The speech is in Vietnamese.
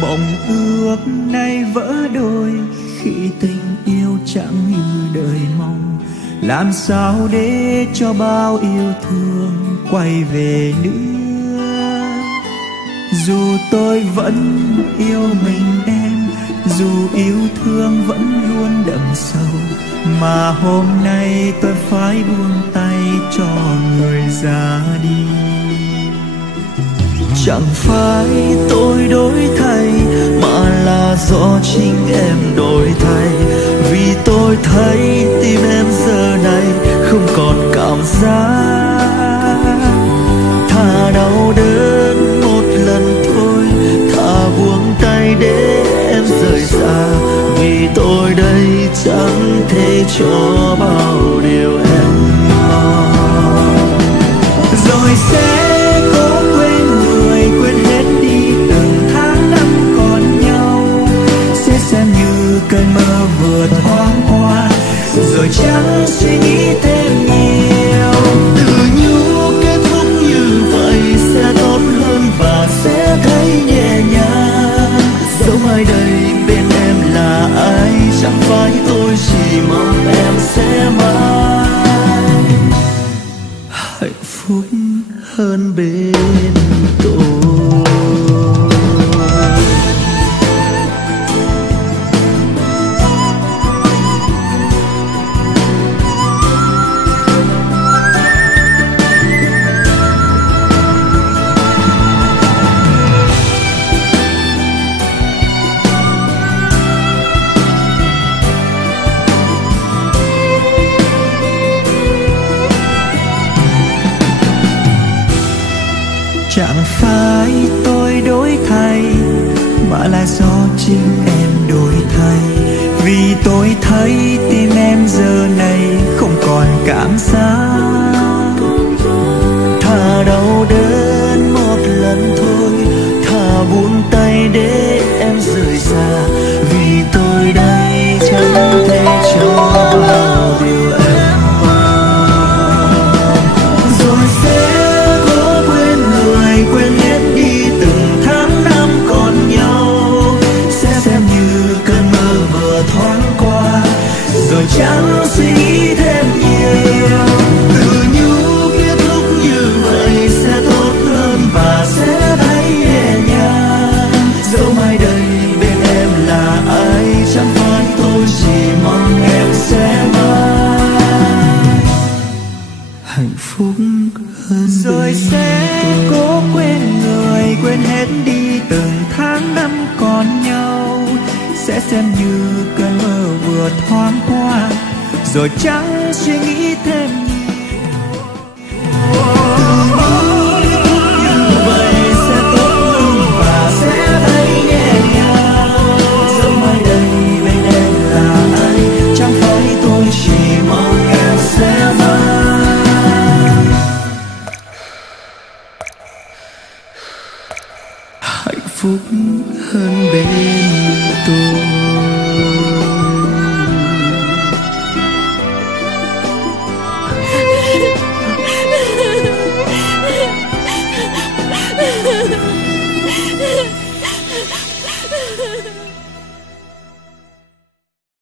Mộng ước nay vỡ đôi khi tình yêu chẳng như đời mong. Làm sao để cho bao yêu thương quay về nữa? Dù tôi vẫn yêu mình em, dù yêu thương vẫn luôn đậm sâu, mà hôm nay tôi phải buông tay cho người ra đi. Chẳng phải tôi đổi thay, mà là do chính em đổi thay. Vì tôi thấy tim em giờ này không còn cảm giác. Thà đau đớn một lần thôi, thà buông tay để em rời xa. Vì tôi đây chẳng thể cho bao điều em mong. Rồi sẽ cố quên người, quên hết đi từng tháng năm còn nhau. Sẽ xem như cơn mơ vừa thoáng qua, rồi chẳng suy nghĩ thêm nhiều. Tự nhủ kết thúc như vậy sẽ tốt hơn và sẽ thấy nhẹ nhàng. Dẫu mai đây bên em là ai, chẳng phải tôi chỉ mong em sẽ mãi hạnh phúc hơn bên tôi. Chẳng phải tôi đổi thay, mà là do chính em đổi thay. Vì tôi thấy tim em giờ này không còn cảm giác. Thà đau đớn một lần thôi, thà buông tay để em rời xa. Vì tôi đây chẳng thể cho bao điều em mong. Rồi sẽ quên hết đi từng tháng năm còn nhau. Sẽ xem như cơn mơ vừa thoáng qua, rồi chẳng suy nghĩ thêm nhiều. Tự nhủ kết thúc như vậy sẽ tốt hơn và sẽ thấy nhẹ nhàng. Dẫu mai đây bên em là ai, chẳng phải tôi chỉ mong em sẽ mãi hạnh phúc hơn. Rồi sẽ cố quên người, quên hết đi từng tháng năm còn nhau. Sẽ xem như cơn mơ vừa thoáng qua, rồi chẳng suy nghĩ thêm nhiều. Như vậy sẽ tốt hơn và sẽ thấy nhẹ nhàng. Dẫu mai đây bên em là ai, chẳng phải tôi chỉ mong em sẽ mãi hạnh phúc hơn bên tôi.